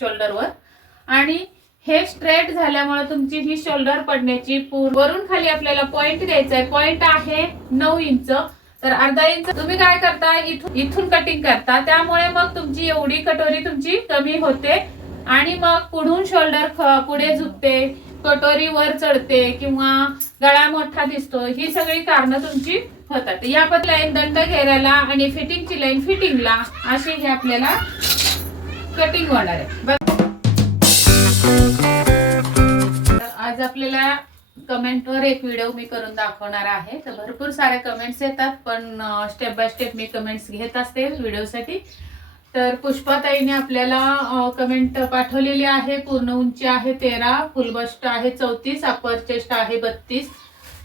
शोल्डरवर. आणि हे स्ट्रेट झाल्यामुळे तुमची ही शोल्डर पडण्याची वरून खाली आपल्याला पॉइंट द्यायचा आहे पॉइंट आहे नऊ इंच. तर अर्धा इंच तुम्ही काय करता? इथून इथून कटिंग करता. त्यामुळे मग तुमची एवढी कटोरी तुमची कमी होते. आणि मग पुढून शोल्डर पुढे झुकते कटोरी वर चढते किंवा गळा मोठा दिसतो ही सगळी कारणं तुमची होतात. या पण लाईन दंड घेरायला आणि फिटिंगची लाईन फिटिंगला अशी हे आपल्याला कटिंग होणार आहे. आज आपल्याला कमेंटवर एक व्हिडिओ मी करून दाखवणार आहे. तर भरपूर सारे कमेंट्स येतात पण स्टेप बाय स्टेप मी कमेंट्स घेत असते व्हिडिओसाठी तर पुष्पाताईने आपल्याला कमेंट पाठवलेली आहे. पूर्ण उंची आहे तेरा फुलबस्ट आहे चौतीस अपर चेस्ट आहे बत्तीस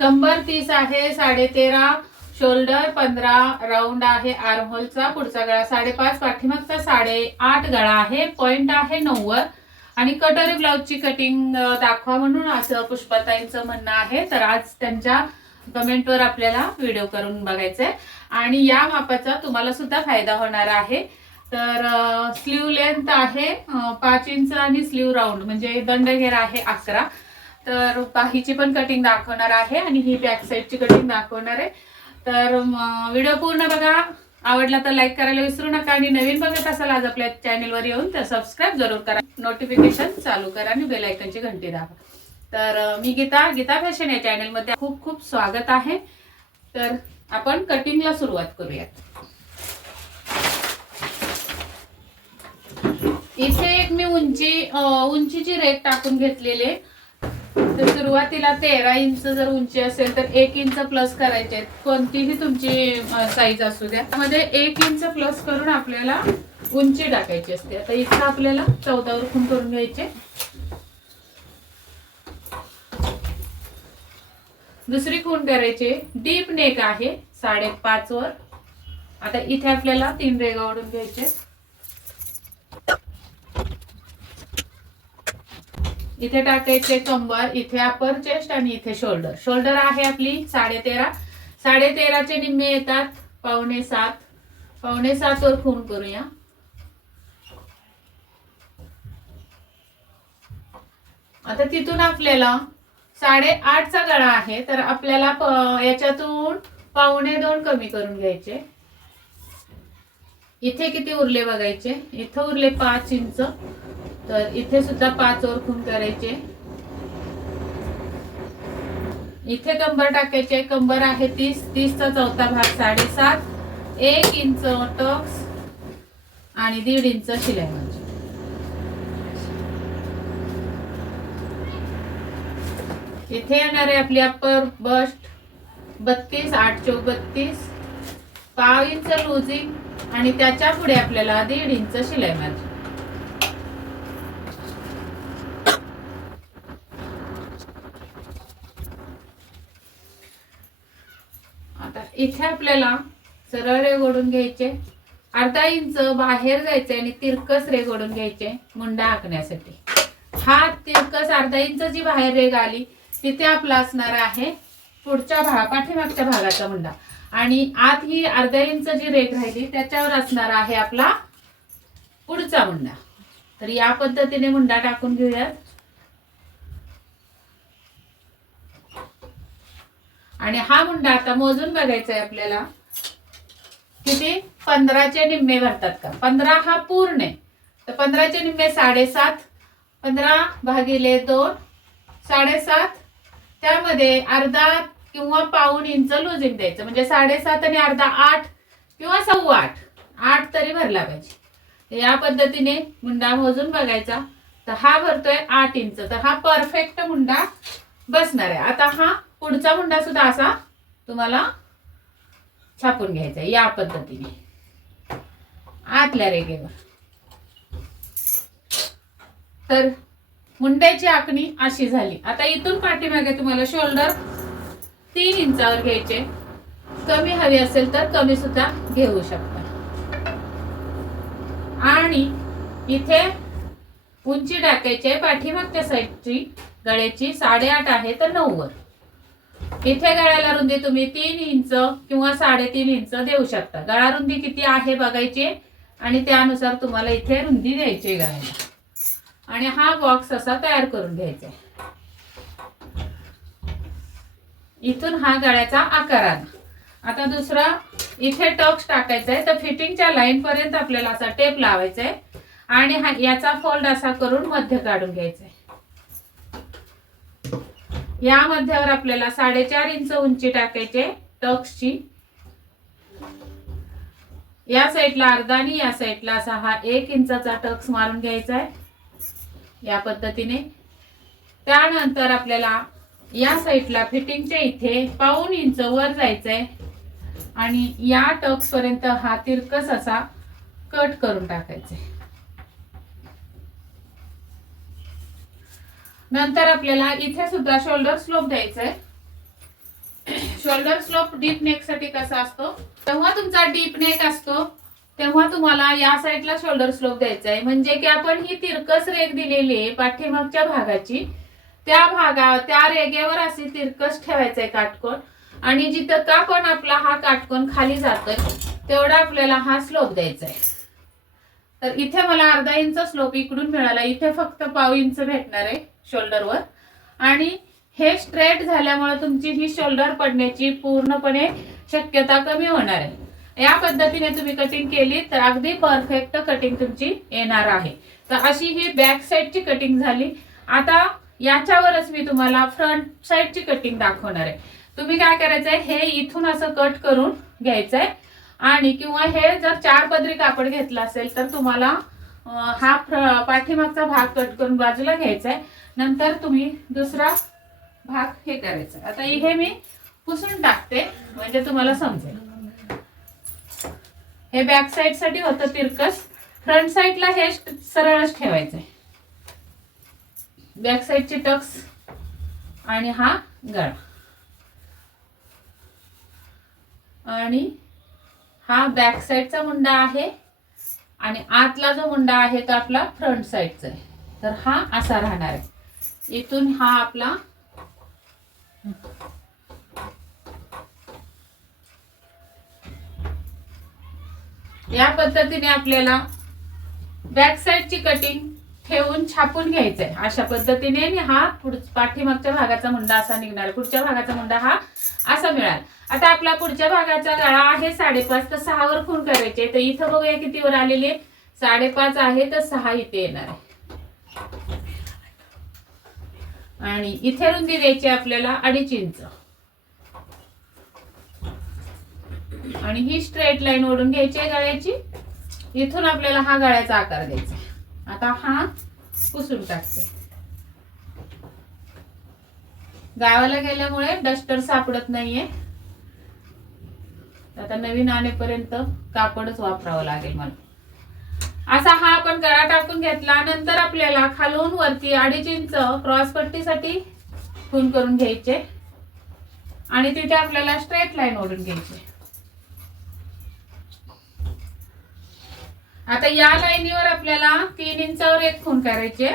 कंबर तीस आहे साडे तेरा शोल्डर पंधरा राऊंड आहे आर्महोलचा पुढचा गळा साडेपाच पाठीमागचा साडे आठ गळा आहे पॉइंट आहे नव्वद. आणि कटोरी ब्लाउजची कटिंग दाखवा म्हणून असं पुष्पाताईंचं म्हणणं आहे. तर आज त्यांच्या कमेंटवर आपल्याला व्हिडिओ करून बघायचा आहे आणि या मापाचा तुम्हाला सुद्धा फायदा होणार आहे. तर स्लीव लेंथ आहे पाच इंच आणि स्लीव राऊंड म्हणजे दंडघेर आहे अकरा. तर हिची पण कटिंग दाखवणार आहे आणि ही बॅक साईडची कटिंग दाखवणार आहे. तर व्हिडिओ पूर्ण बघा. आवडला तर लाईक करायला विसरू नका आणि नवीन बघत असाल आज आपल्या चॅनेलवर येऊन तर सबस्क्राईब जरूर करा. नोटिफिकेशन चालू करा आणि बेलायकनची घंटी दाबा. तर मी गीता गीता फॅशन या चॅनेलमध्ये खूप खूप स्वागत आहे. तर आपण कटिंगला सुरुवात करूयात. इथे एक मी उंची उंचीची रेट टाकून घेतलेली आहे. तर सुरुवातीला तेरा इंच जर उंची असेल तर एक इंच प्लस करायचे आहेत. कोणतीही तुमची साईज असू द्या. त्यामध्ये एक इंच प्लस करून आपल्याला उंची टाकायची असते. आता इथं आपल्याला चौदावर खून करून घ्यायचे. दुसरी खूण करायची. डीप नेक आहे. साडेपाच वर. आता इथे आपल्याला तीन रेगा ओढून घ्यायचे. इथे टाकायचे कंबर इथे अपर चेस्ट आणि इथे शोल्डर शोल्डर आहे आपली साडे तेरा साडे तेराचे निम्मे येतात पावणे सात. पावणे सात वर खून करूया. आता तिथून आपल्याला साडे आठचा गळा आहे तर आपल्याला याच्यातून पावणे दोन कमी करून घ्यायचे. इथे किती उरले बघायचे? इथं उरले पाच इंच. तर इथे सुद्धा पाच ओर खून करायचे. इथे कंबर टाकायचे. कंबर आहे तीस. तीसचा चौथा भाग साडेसात. एक इंच टक्स आणि दीड इंच शिलाई म्हणजे इथे येणार आहे आपली अप्पर बस्ट बत्तीस आठ चौक बत्तीस. पाव इंच लुजिंग आणि त्याच्या पुढे आपल्याला दीड इंच शिलाई मारायची आता इथे आपल्याला सरळ रेग ओढून घ्यायचे. अर्धा इंच बाहेर जायचे आणि तिरकस रेग घ्यायचे मुंडा आखण्यासाठी. हा तिरकस अर्धा इंच जी बाहेर रेग आली तिथे आपला असणार आहे पुढच्या भागा पाठीमागच्या भागाचा मुंडा. आणि आत ही अर्धा इंच जी रेग राहिली त्याच्यावर असणार आहे आपला पुढचा मुंडा. तर या पद्धतीने मुंडा टाकून घेऊयात. आणि हा मुंडा आता मोजून बघायचा आहे आपल्याला. किती? पंधराचे निम्मे भरतात का? पंधरा हा पूर्ण आहे. तर पंधराचे निम्मे साडेसात पंधरा भागिले दोन साडेसात. त्यामध्ये अर्धा किंवा पाऊण इंच लुजिंग द्यायचं. म्हणजे साडेसात आणि अर्धा आठ किंवा सव्वा आठ. आठ तरी भरला पाहिजे. या पद्धतीने मुंडा मोजून बघायचा. तर हा भरतोय आठ इंच. तर हा परफेक्ट मुंडा बसणार आहे. आता हा पुढचा मुंडा सुद्धा असा तुम्हाला छापून घ्यायचा या पद्धतीने. आतल्या रेगेवर तर मुंड्याची आखणी अशी झाली. आता इथून पाठीमागे तुम्हाला शोल्डर तीन इंचावर घ्यायचे. कमी हवी असेल तर कमी सुद्धा घेऊ शकता. आणि इथे उंची टाकायची आहे. पाठीमागच्या साईडची गळ्याची साडेआठ आहे तर नऊवर इथे गळ्याला रुंदी तुम्ही तीन इंच किंवा साडेतीन इंच देऊ शकता. गळा रुंदी किती आहे बघायची? आणि त्यानुसार तुम्हाला इथे रुंदी द्यायची गळ्याला. आणि हा बॉक्स असा तयार करून घ्यायचा आहे. इथून हा गळ्याचा आकार आला आता दुसरा इथे टक्स टाकायचा आहे तर फिटिंगच्या लाईन पर्यंत आपल्याला असा टेप लावायचा आहे. आणि हा याचा फोल्ड असा करून मध्य काढून घ्यायचा आहे. या मध्यावर आपल्याला साडेचार इंच उंची टाकायचे टक्सची. या साईडला अर्धा आणि या साईडला असा हा एक इंचाचा टक्स मारून घ्यायचा आहे या पद्धतीने. त्यानंतर आपल्याला या साईडला फिटिंगच्या इथे पाऊन इंच वर जायचंय आणि या टक्स पर्यंत हा तिरकस असा कट करून टाकायचा आहे. नंतर आपल्याला इथे सुद्धा शोल्डर स्लोप द्यायचा आहे शोल्डर स्लोप डीप नेकसाठी कसा असतो? तेव्हा तुमचा डीप नेक असतो तेव्हा तुम्हाला या साईडला शोल्डर स्लोप द्यायचा आहे म्हणजे की आपण ही तिरकस रेग दिलेली आहे पाठीमागच्या भागाची. त्या भागा त्या रेगेवर अशी तिरकस ठेवायचं आहे काटकोण आणि जिथं का पण आपला हा काटकोण खाली जातोय तेवढा आपल्याला हा स्लोप द्यायचा आहे तर इथे मला अर्धा इंच स्लोप इकडून मिळाला. इथे फक्त पाव इंच भेटणार आहे शोल्डरवर आणि हे स्ट्रेट झाल्यामुळे तुमची ही शोल्डर पडण्याची पूर्णपणे शक्यता कमी होणार आहे. या पद्धतीने तुम्ही कटिंग केली तर अगदी परफेक्ट कटिंग तुमची येणार आहे. तर अशी ही बॅक साईडची कटिंग झाली. आता याच्यावरच मी तुम्हाला फ्रंट साईडची कटिंग दाखवणार आहे. तुम्ही काय करायचंय? हे इथून असं कट करून घ्यायचंय. आणि किंवा हे जर चार पदरी कापड घेतलं असेल तर तुम्हाला हा पाठीमागचा भाग कट करून बाजूला घ्यायचा आहे. नंतर तुम्ही दुसरा भाग हे करायचा आता हे मी पुसून टाकते म्हणजे तुम्हाला समजेल. हे बॅक साईडसाठी होतं तिरकस. फ्रंट साईडला हे सरळच सरळच ठेवायचंय बॅक साईडची टक्स आणि हा गळा. आणि हा बॅक साईडचा मुंडा आहे आणि आतला जो मुंडा आहे तो आपला फ्रंट साईडचा आहे. तर हा असा राहणार आहे. इथून हा आपला या पद्धतीने आपल्याला बॅक साईडची कटिंग ठेवून छापून घ्यायचंय. अशा पद्धतीने हा पुढ पाठीमागच्या भागाचा मुंडा असा निघणार. पुढच्या भागाचा मुंडा हा असा मिळाल. आता आपला पुढच्या भागाचा गळा आहे साडेपाच तर सहावर खून करायचे. तर इथं बघूया कितीवर आलेले. साडेपाच आहे तर सहा इथे येणार आहे. आणि इथे रुंदी द्यायची आपल्याला अडीच इंच. आणि ही स्ट्रेट लाईन ओढून घ्यायची आहे गळ्याची. इथून आपल्याला हा गळ्याचा आकार द्यायचा आता हा पुसून टाकते. गावाला गेल्यामुळे डस्टर सापडत नाहीये. आता नवीन आणेपर्यंत कापडच वापरावं लागेल मला असा हा आपण गळा टाकून घेतला नंतर आपल्याला खालून वरती अडीच इंच क्रॉस पट्टीसाठी खून करून घ्यायचे. आणि तिथे आपल्याला स्ट्रेट लाईन ओढून घ्यायची. आता या लाईनीवर आपल्याला तीन इंचावर एक खून करायची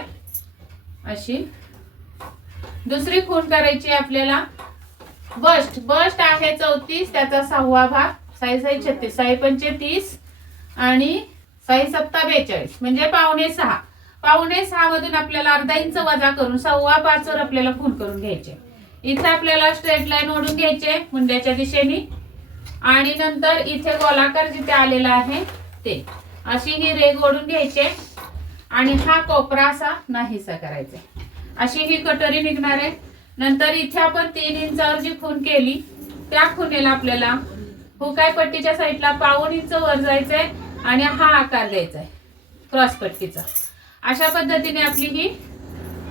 अशी. दुसरी खून करायची आपल्याला. बस्ट. बस्ट आहे चौतीस त्याचा सहावा भाग. साई साई छत्तीस. साई पंचे तीस आणि साई सत्ता बेचाळीस. म्हणजे पावणे सहा. पावणे सहा मधून आपल्याला अर्धा इंच वजा करून सव्वा पाच वर आपल्याला खून करून घ्यायचे इथे आपल्याला स्ट्रेट लाईन ओढून घ्यायचे मुंड्याच्या दिशेने. आणि नंतर इथे गोलाकार जिथे आलेला आहे ते. अशी ही रेग ओढून घ्यायचे आणि हा कोपरा असा नाहीसा करायचा. अशी ही कटोरी निघणार आहे. नंतर इथे आपण तीन इंचावर जी खून केली त्या खुनेला आपल्याला हुकाय पट्टीच्या साईडला पाऊन इंच वर जायचंय आणि हा आकार द्यायचा आहे क्रॉस पट्टीचा. अशा पद्धतीने आपली ही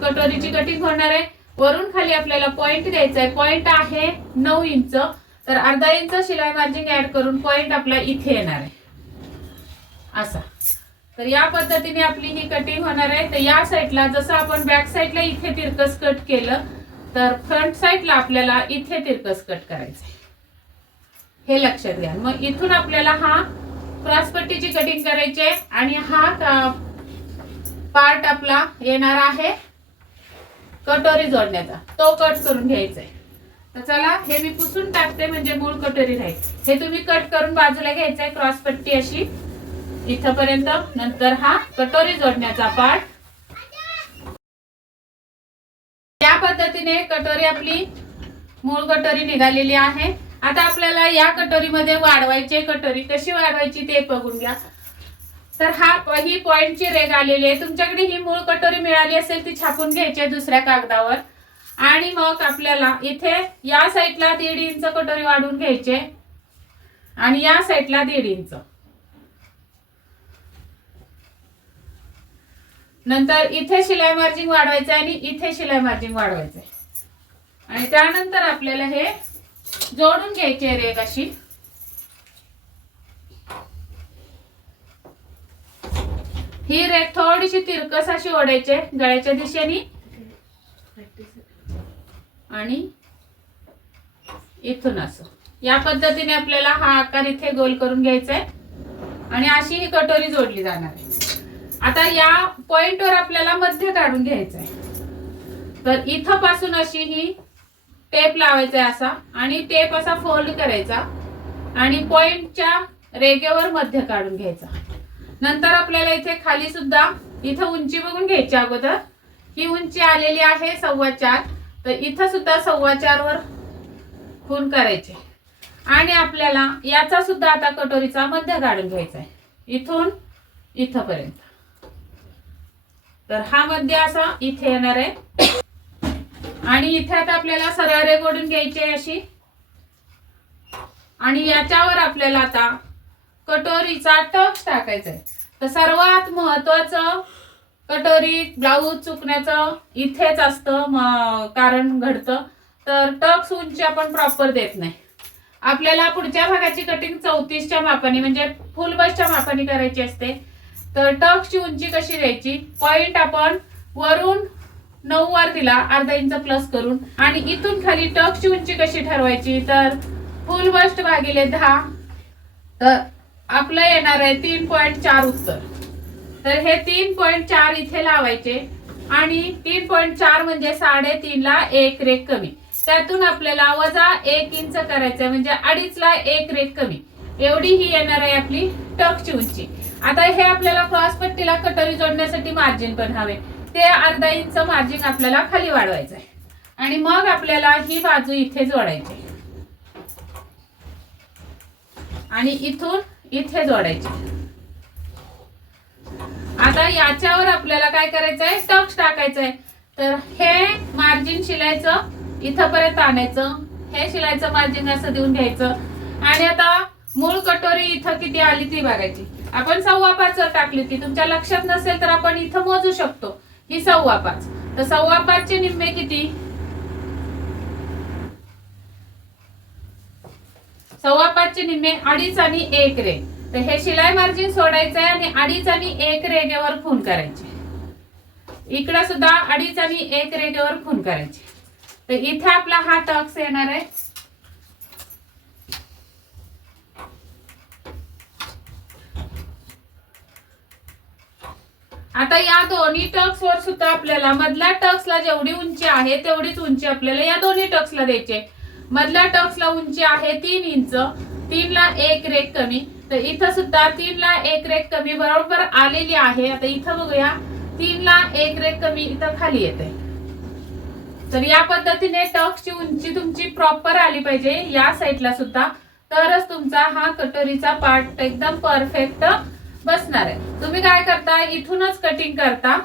कटोरीची कटिंग होणार आहे. वरून खाली आपल्याला पॉइंट द्यायचा आहे पॉइंट आहे नऊ इंच. तर अर्धा इंच शिलाई मार्जिन ऍड करून पॉइंट आपला इथे येणार आहे. असा. तर या पद्धतीने आपली ही कटिंग होणार आहे. तर या साईडला जसं आपण बॅक साईडला इथे तिरकस कट केलं तर फ्रंट साईडला आपल्याला इथे तिरकस कट करायचं आहे. हे लक्षात घ्या. मग इथून आपल्याला हा क्रॉसपट्टीची कटिंग करायची आहे आणि हा पार्ट आपला येणार आहे कटोरी जोडण्याचा. तो कट करून घ्यायचा आहे तर चला हे मी पुसून टाकते म्हणजे मूळ कटोरी राहील. हे तुम्ही कट करून बाजूला घ्यायचंय क्रॉसपट्टी अशी. इथपर्यंत नंतर हा कटोरी जोडण्याचा पाठ. या पद्धतीने कटोरी आपली मूळ कटोरी निघालेली आहे. आता आपल्याला या कटोरीमध्ये वाढवायची कटोरी कशी वाढवायची ते बघून घ्या. तर हा ही पॉइंटची रेग आलेली आहे. तुमच्याकडे ही मूळ कटोरी मिळाली असेल ती छापून घ्यायची आहे दुसऱ्या कागदावर. आणि मग आपल्याला इथे या साईडला दीड इंच कटोरी वाढवून घ्यायचे आणि या साईडला दीड इंच. नंतर इथे शिलाई मार्जिंग वाढवायचं आणि इथे शिलाई मार्जिंग वाढवायचं. आणि त्यानंतर आपल्याला हे जोडून घ्यायचे रेग अशी. ही रेग थोडीशी तिरकस अशी ओढायची गळ्याच्या दिशेने. आणि इथून असं. या पद्धतीने आपल्याला हा आकार इथे गोल करून घ्यायचा आहे. आणि अशी ही कटोरी जोडली जाणार आहे. आता या पॉइंटवर आपल्याला मध्य काढून घ्यायचं आहे तर इथं पासून अशी ही टेप लावायचा आहे असा आणि टेप असा फोल्ड करायचा आणि पॉइंटच्या रेगेवर मध्य काढून घ्यायचा. नंतर आपल्याला इथे खाली सुद्धा इथं उंची बघून घ्यायची अगोदर. ही उंची आलेली आहे सव्वा चार. तर इथं सुद्धा सव्वा चार वर खून करायचे. आणि आपल्याला याचा सुद्धा आता कटोरीचा मध्य काढून घ्यायचा आहे इथून इथपर्यंत. तर हा मध्य असा इथे येणार आहे. आणि इथे आता आपल्याला सरळ रेग घ्यायची आहे अशी. आणि याच्यावर आपल्याला आता कटोरीचा टक्स टाकायचा आहे. तर सर्वात महत्वाचं कटोरी ब्लाऊज चुकण्याचं इथेच असतं कारण घडतं. तर टक्स उंची आपण प्रॉपर देत नाही. आपल्याला पुढच्या भागाची कटिंग चौतीसच्या मापाने म्हणजे फुल बसच्या मापाने करायची असते. तर टक्सची उंची कशी द्यायची? पॉईंट आपण वरून नऊ वर दिला अर्धा इंच प्लस करून. आणि इथून खाली टक्सची उंची कशी ठरवायची? तर फुल बस्ट भागिले दहा. तर आपलं येणार आहे तीन पॉइंट चार उत्तर. तर हे तीन पॉईंट चार इथे लावायचे. आणि तीन पॉइंट चार म्हणजे साडेतीनला एक रेक कमी. त्यातून आपल्याला वजा एक इंच करायचं म्हणजे अडीचला एक रेक कमी. एवढी ही येणार आहे आपली टकची उंची. आता हे आपल्याला क्रॉस पट्टीला कटोरी जोडण्यासाठी मार्जिन पण हवे. ते अर्धा इंच मार्जिन आपल्याला खाली वाढवायचं आहे. आणि मग आपल्याला ही बाजू इथे जोडायची आणि इथून इथे जोडायची आता याच्यावर आपल्याला काय करायचं आहे? टक्स टाकायचं आहे. तर हे मार्जिन शिलायचं इथंपर्यंत आणायचं हे शिलायचं मार्जिन असं देऊन घ्यायचं. आणि आता मूळ कटोरी इथं किती आली ती बघायची. आपण सव्वा पाच टाकली ती. तुमच्या लक्षात नसेल तर आपण इथं मोजू शकतो. ही सव्वा पाच तर सव्वा पाचचे निम्मे किती? सव्वा पाचचे निम्मे अडीच आणि एक रे. तर हे शिलाई मार्जिन सोडायचं आहे आणि अडीच आणि एक रेगेवर खून करायचे. इकडं सुद्धा अडीच आणि एक रेगेवर खून करायचे. तर इथे आपला हा टक्स येणार आहे. आता या दोन्ही टक्स वर सुद्धा आपल्याला मधल्या टक्सला जेवढी उंची आहे तेवढीच उंची आपल्याला या दोन्ही टक्सला द्यायची मधल्या टक्सला उंची आहे तीन इंच तीनला एक रेक कमी. तर इथं सुद्धा तीनला एक रेक कमी बरोबर आलेली आहे. आता इथं बघूया तीनला एक रेक कमी इथं खाली येते. तर या पद्धतीने टक्सची उंची तुमची प्रॉपर आली पाहिजे या साईडला सुद्धा. तरच तुमचा हा कटोरीचा पार्ट एकदम परफेक्ट बसणार आहे. तुम्ही काय करता? इथूनच कटिंग करता.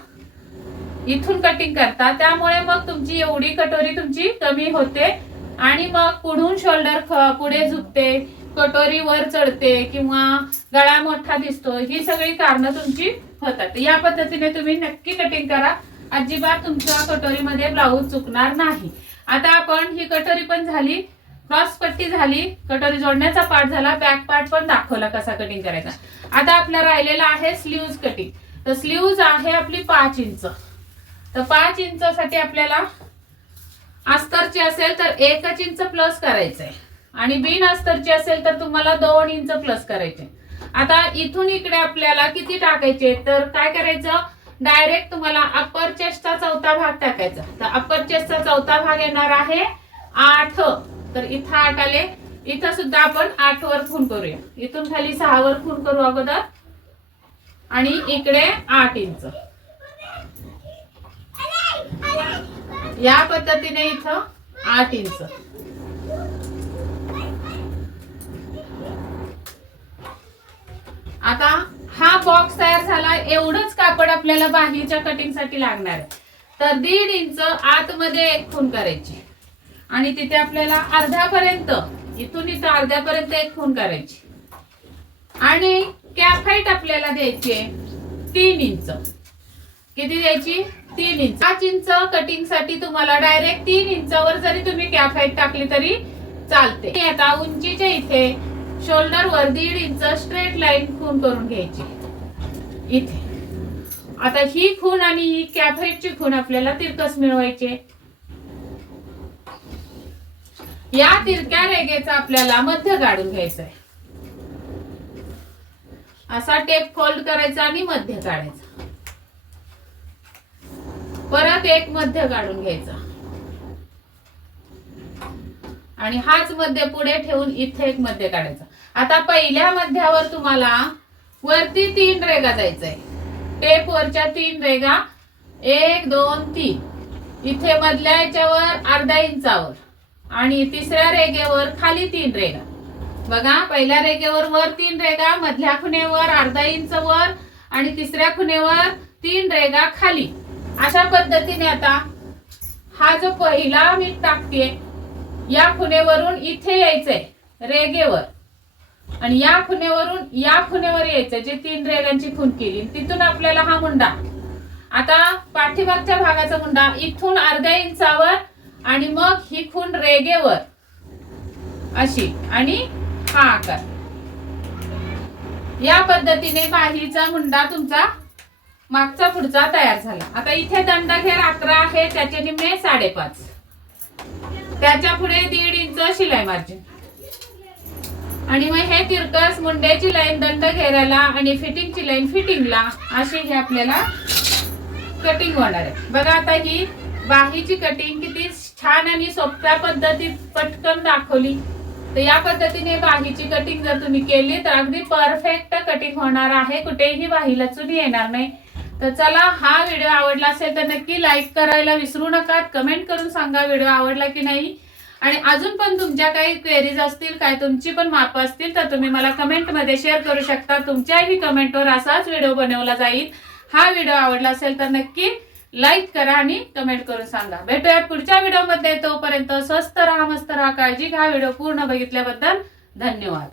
इथून कटिंग करता. त्यामुळे मग तुमची एवढी कटोरी तुमची कमी होते. आणि मग पुढून शोल्डर पुढे झुकते कटोरी वर चढते किंवा गळा मोठा दिसतो. ही सगळी कारणं तुमची होतात. या पद्धतीने तुम्ही नक्की कटिंग करा. अजिबात तुमच्या कटोरीमध्ये ब्लाऊज चुकणार नाही. आता आपण ही कटोरी पण झाली. क्रॉस पट्टी झाली कटोरी जोडण्याचा पार्ट झाला बॅक पार्ट पण दाखवला कसा कटिंग करायचा. आता आपला राहिलेला आहे स्लीव्ज कटिंग तर स्लीव्ज आहे आपली पाच इंच. तर पाच इंच साठी आपल्याला अस्तरची असेल तर एकच इंच प्लस करायचंय. आणि बिन अस्तरची असेल तर तुम्हाला दोन इंच प्लस करायचे. आता इथून इकडे आपल्याला किती टाकायचे? तर काय करायचं? डायरेक्ट तुम्हाला अप्पर चेस्टचा चौथा भाग टाकायचा. तर अप्पर चेस्टचा चौथा भाग येणार आहे आठ. तर इथं आठ आले. इथं सुद्धा आपण आठ वर खून करूया. इथून खाली सहा वर खून करू अगोदर. आणि इकडे आठ इंच. या पद्धतीने इथं आठ इंच. आता हा बॉक्स तयार झाला. एवढंच कापड आपल्याला बाहीच्या कटिंगसाठी लागणार आहे. तर दीड इंच आतमध्ये एक खून करायची. आणि तिथे आपल्याला अर्ध्यापर्यंत इथून इथं अर्ध्यापर्यंत एक खून करायची. आणि कॅफाईट आपल्याला द्यायची आहे तीन इंच. किती द्यायची? तीन इंच. पाच इंच कटिंगसाठी तुम्हाला डायरेक्ट तीन इंचावर जरी तुम्ही कॅफाईट टाकली तरी चालते. आता उंचीच्या इथे शोल्डर वर दीड इंच स्ट्रेट लाईन खून करून घ्यायची. इथे. आता ही खून आणि ही कॅफाईटची खून आपल्याला तिरकस मिळवायची आहे. या तिरक्या रेगेचा आपल्याला मध्य काढून घ्यायचा आहे असा टेप फोल्ड करायचा आणि मध्य काढायचा. परत एक मध्य काढून घ्यायचा. आणि हाच मध्य पुढे ठेवून इथे एक मध्य काढायचा. आता पहिल्या मध्यावर तुम्हाला वरती तीन रेगा जायचंय. टेप वरच्या तीन रेगा एक दोन तीन. इथे मधल्या याच्यावर अर्धा इंचावर. आणि तिसऱ्या रेगेवर खाली तीन रेगा बघा पहिल्या रेगेवर वर तीन रेगा मधल्या खुणेवर अर्धा इंच वर आणि तिसऱ्या खुणेवर तीन रेगा खाली. अशा पद्धतीने आता हा जो पहिला मी टाकते या खुणेवरून इथे यायचंय रेगेवर आणि या खुणेवरून या खुणेवर यायचंय जे तीन रेगांची खून केली. तिथून आपल्याला हा मुंडा. आता पाठीमागच्या भागाचा मुंडा इथून अर्ध्या इंचावर आणि मग ही खून रेगेवर अशी. आणि हा आकार. या पद्धतीने बाहीचा मुंडा तुमचा मागचा पुढचा तयार झाला. आता इथे दंडघेर अकरा आहे त्याचे निम्मे साडेपाच. त्याच्या पुढे दीड इंच शिलाई मार्जिन आणि मग हे तिरकस मुंड्याची लाईन दंड घेरायला आणि फिटिंगची लाईन फिटिंगला अशी हे आपल्याला कटिंग होणार आहे. बघा आता ही बाहीची कटिंग किती छान आणि सोप्या पद्धतीत पटकन दाखवली. तर या पद्धतीने बाहीची कटिंग जर तुम्ही केली तर अगदी परफेक्ट कटिंग होणार आहे. कुठेही बाहीला चुनी येणार नाही. तर चला हा व्हिडिओ आवडला असेल तर नक्की लाईक करायला विसरू नका. कमेंट करून सांगा व्हिडिओ आवडला की नाही. आणि अजून पण तुमच्या काही क्वेरीज असतील काय तुमची पण माप असतील तर तुम्ही मला कमेंटमध्ये शेअर करू शकता. तुमच्याही कमेंटवर असाच व्हिडिओ बनवला जाईल. हा व्हिडिओ आवडला असेल तर नक्की लाईक करा आणि कमेंट करून सांगा. भेटूया पुढच्या व्हिडिओमध्ये. तोपर्यंत स्वस्त राहा मस्त राहा काळजी घ्या. व्हिडिओ पूर्ण बघितल्याबद्दल धन्यवाद.